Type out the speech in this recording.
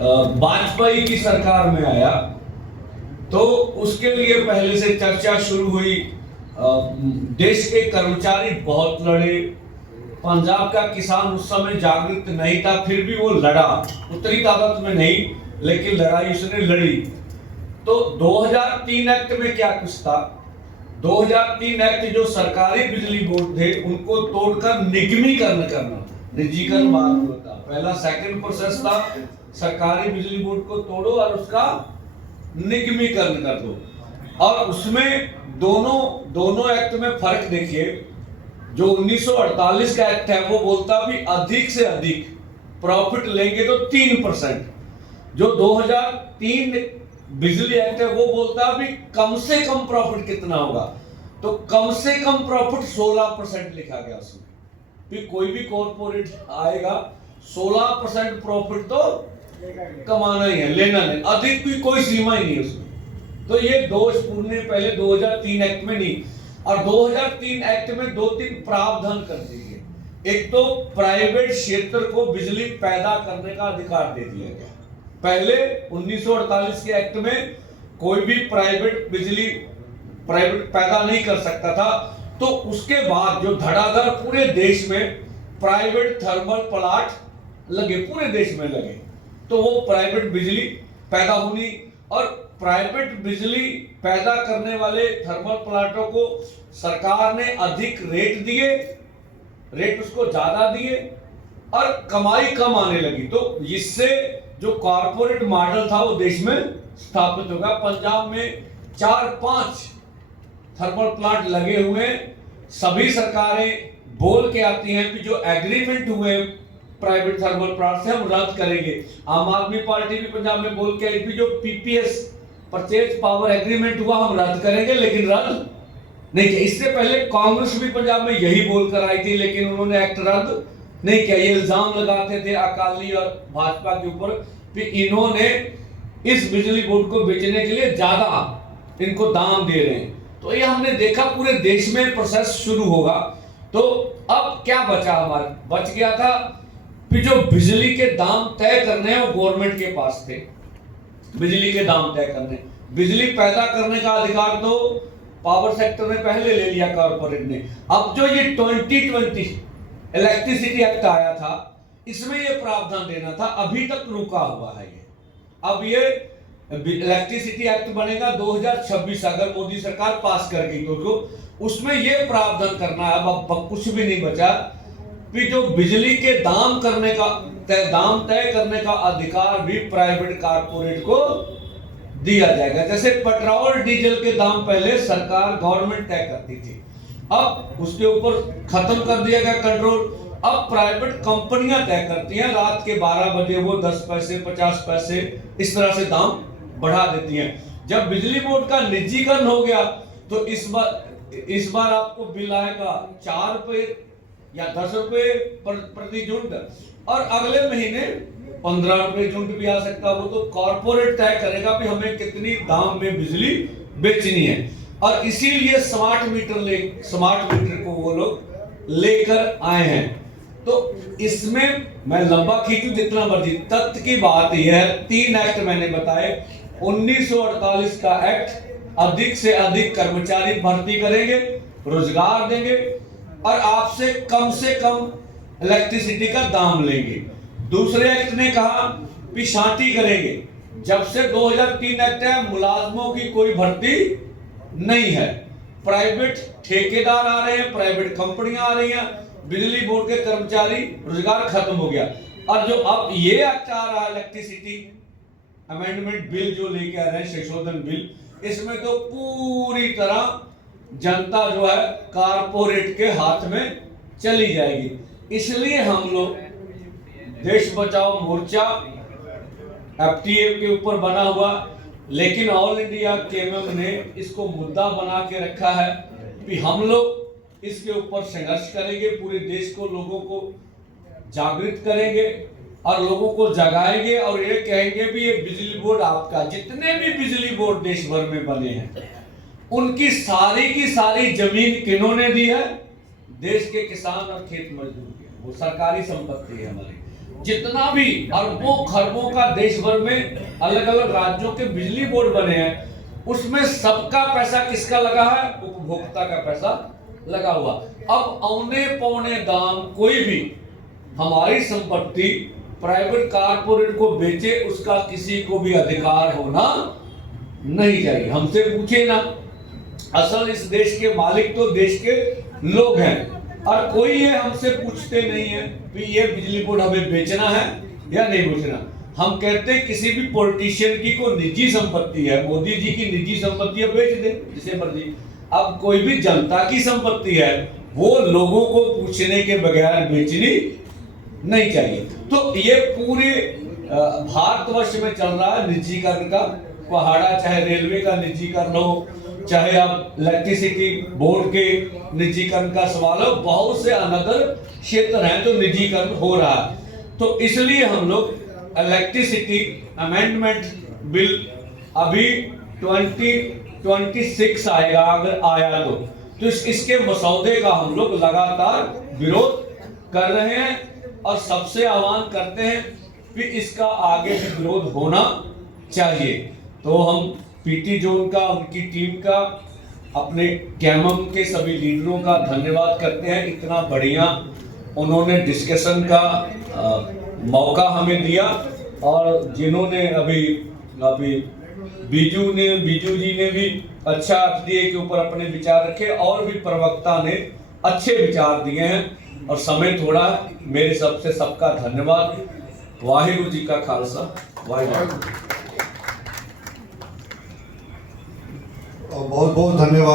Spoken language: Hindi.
वाजपेयी की सरकार में आया तो उसके लिए पहले से चर्चा शुरू हुई। देश के कर्मचारी बहुत लड़े। पंजाब का किसान उस समय जागृत नहीं था, फिर भी वो लड़ा, उतनी तादाद में नहीं, लेकिन लड़ाई उसने लड़ी। तो 2003 एक्ट में क्या कुछ था? 2003 एक्ट जो सरकारी बिजली बोर्ड थे उनको तोड़कर निगमीकरण करना था, निजीकरण मार्ग होता। पहला सेकंड प्रोसेस था सरकारी बिजली बोर्ड को तोड़ो और उसका निगमीकरण कर दो। और उसमें दोनों एक्ट में फर्क देखिए। जो 1948 का एक्ट है वो बोलता भी अधिक से अधिक प्रॉफिट लेंगे तो 3%। जो 2003 बिजली एक्ट है वो बोलता भी कम से कम प्रॉफिट कितना होगा, तो कम से कम प्रॉफिट 16% लिखा गया उसमें। फिर कोई भी कॉर्पोरेट आएगा 16% प्रॉफिट तो कमाना ही है, लेना नहीं, अधिक की कोई सीमा ही नहीं उसमें। तो ये दोषपूर्ण पहले 2003 एक्ट में नहीं। और 2003 एक्ट में 2-3 प्रावधान कर दिए। एक तो प्राइवेट क्षेत्र को बिजली पैदा करने का अधिकार दे दिया गया। पहले 1948 के एक्ट में कोई भी प्राइवेट पैदा नहीं कर सकता था। तो उसके बाद जो धड़ाधड़ पूरे देश में प्राइवेट थर्मल प्लांट लगे, पूरे देश में लगे, तो वो प्राइवेट बिजली पैदा होनी। और प्राइवेट बिजली पैदा करने वाले थर्मल प्लांटों को सरकार ने अधिक रेट दिए, रेट उसको ज्यादा दिए और कमाई कम आने लगी। तो इससे जो कॉर्पोरेट मॉडल था वो देश में स्थापित होगा। पंजाब में 4-5 थर्मल प्लांट लगे हुए। सभी सरकारें बोल के आती हैं कि जो एग्रीमेंट हुए प्राइवेट थर्मल प्लांट से हम रद्द करेंगे। आम आदमी पार्टी भी पंजाब में बोल के आई थी जो पीपीएस परचेज पावर एग्रीमेंट हुआ हम रद्द करेंगे, लेकिन रद्द नहीं किया। इससे पहले कांग्रेस भी पंजाब में यही बोलकर आई थी, लेकिन उन्होंने एक्ट रद्द नहीं किया। ये इल्जाम लगाते थे अकाली और भाजपा के ऊपर कि इन्होंने इस बिजली बोर्ड को बेचने के लिए ज्यादा इनको दाम दे रहे हैं। तो ये हमने देखा पूरे देश में प्रोसेस शुरू होगा। तो अब क्या बचा? हमारे बच गया था कि जो बिजली के दाम तय करने हैं वो गवर्नमेंट के पास थे। बिजली के दाम तय करने, बिजली पैदा करने का अधिकार तो पावर सेक्टर ने पहले ले लिया, कॉर्पोरेट ने। अब जो ये 2020 इलेक्ट्रिसिटी एक्ट आया था, इसमें ये प्रावधान देना था, अभी तक रुका हुआ है ये। अब ये इलेक्ट्रिसिटी एक्ट बनेगा 2026 अगर मोदी सरकार पास कर गई तो उसमें ये प्रावधान करना है। अब कुछ भी नहीं बचा कि जो बिजली के दाम तय करने का अधिकार भी प्राइवेट कॉर्पोरेट को दिया जाएगा। जैसे पेट्रोल डीजल के दाम पहले सरकार गवर्नमेंट तय करती थी, अब उसके ऊपर खत्म कर दिया गया कंट्रोल। अब प्राइवेट कंपनियां तय करती हैं, रात के 12 बजे वो 10 पैसे 50 पैसे इस तरह से दाम बढ़ा देती हैं। जब बिजली बोर्ड का निजीकरण हो गया तो इस बार आपको बिल आएगा 4 रुपए या 10 रुपए प्रति यूनिट, और अगले महीने 15 रुपए यूनिट भी आ सकता। वो तो कॉर्पोरेट तय करेगा कि हमें कितनी दाम में बिजली बेचनी है। और इसीलिए स्मार्ट मीटर को वो लोग लेकर आए हैं। तो इसमें मैं लंबा खींचूं जितना मर्जी, तथ्य की बात यह है 3 एक्ट मैंने बताए। 1948 का एक्ट अधिक से अधिक कर्मचारी भर्ती करेंगे, रोजगार देंगे और आपसे कम इलेक्ट्रिसिटी का दाम लेंगे। दूसरे एक्ट ने कहा कि शांति करेंगे। जब से 2003 एक्ट है, मुलाजमों की कोई भर्ती नहीं है, प्राइवेट ठेकेदार आ रहे हैं, प्राइवेट कंपनियां आ रही हैं, बिजली बोर्ड के कर्मचारी, रोजगार खत्म हो गया। और जो अब ये एक्ट आ रहा है इलेक्ट्रिसिटी अमेंडमेंट बिल जो लेके आ रहे हैं, संशोधन बिल, इसमें तो पूरी तरह जनता जो है कारपोरेट के हाथ में चली जाएगी। इसलिए हम लोग देश बचाओ मोर्चा एफटीए के ऊपर बना हुआ, लेकिन ऑल इंडिया केएमएम ने इसको मुद्दा बना के रखा है कि हम लोग इसके ऊपर संघर्ष करेंगे, पूरे देश को, लोगों को जागृत करेंगे और लोगों को जगाएंगे और ये कहेंगे भी ये बिजली बोर्ड आपका, जितने भी बिजली बोर्ड देश भर में बने हैं उनकी सारी की सारी जमीन किन्होंने दी है? देश के किसान और खेत मजदूर के, वो सरकारी संपत्ति है हमारी। जितना भी अरबों खरबों का देश भर में अलग अलग राज्यों के बिजली बोर्ड बने हैं, उसमें सबका पैसा किसका लगा है? उपभोक्ता का पैसा लगा हुआ। अब औने पौने दाम कोई भी हमारी संपत्ति प्राइवेट कारपोरेट को बेचे, उसका किसी को भी अधिकार होना नहीं चाहिए। हमसे पूछे ना, असल इस देश के मालिक तो देश के लोग हैं, और कोई ये हमसे पूछते नहीं है कि ये बिजली बोर्ड हमें बेचना है या नहीं बेचना। हम कहते हैं किसी भी पॉलिटिशियन की कोई निजी संपत्ति है, मोदी जी की निजी संपत्ति है, बेच दे जिसे मर्जी। अब कोई भी जनता की संपत्ति है, वो लोगों को पूछने के बगैर बेचनी नहीं चाहिए। तो ये पूरे भारतवर्ष में चल रहा है निजीकरण का पहाड़ा, चाहे रेलवे का निजीकरण हो, चाहे आप इलेक्ट्रिसिटी बोर्ड के निजीकरण का सवाल हो, बहुत से अनदर क्षेत्र हैं जो निजीकरण हो रहा है। तो इसलिए हम लोग इलेक्ट्रिसिटी अमेंडमेंट बिल अभी 2026 आएगा, अगर आया तो इसके मसौदे का हम लोग लगातार विरोध कर रहे हैं और सबसे आह्वान करते हैं कि इसका आगे भी विरोध होना चाहिए। तो हम पीटी जोन का, उनकी टीम का, अपने कैमम के सभी लीडरों का धन्यवाद करते हैं। इतना बढ़िया उन्होंने डिस्कशन का मौका हमें दिया, और जिन्होंने अभी बीजू जी ने भी अच्छा एफडीए के ऊपर अपने विचार रखे, और भी प्रवक्ता ने अच्छे विचार दिए हैं। और समय थोड़ा, मेरे सबसे सबका धन्यवाद। वाहिगुरु जी का खालसा, वाहिगुरु। बहुत बहुत धन्यवाद।